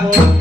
Bye.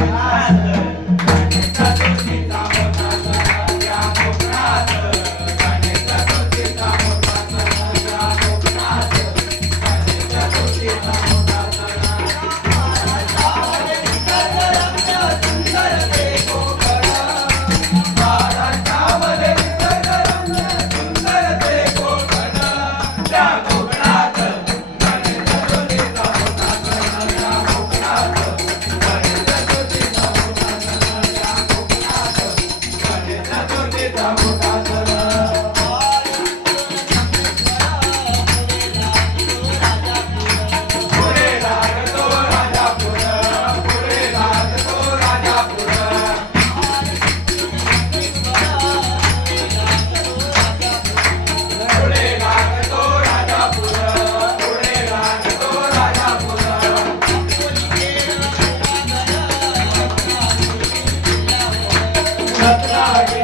atrás.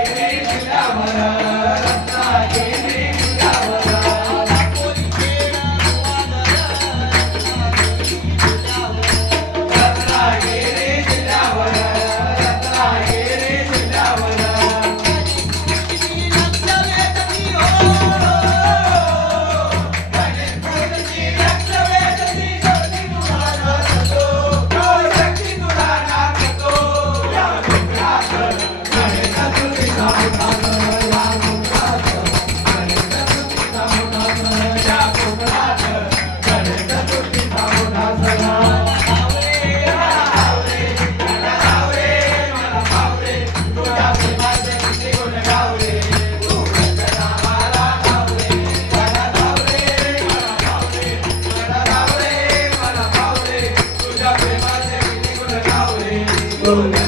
Oh!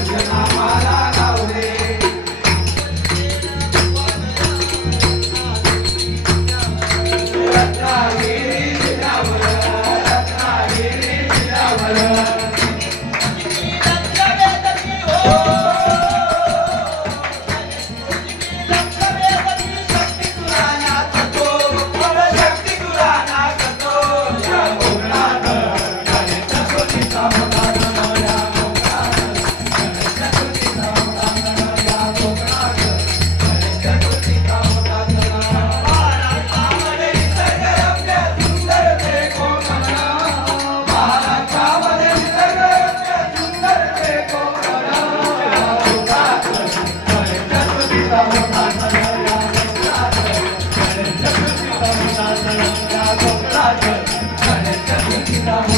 Kita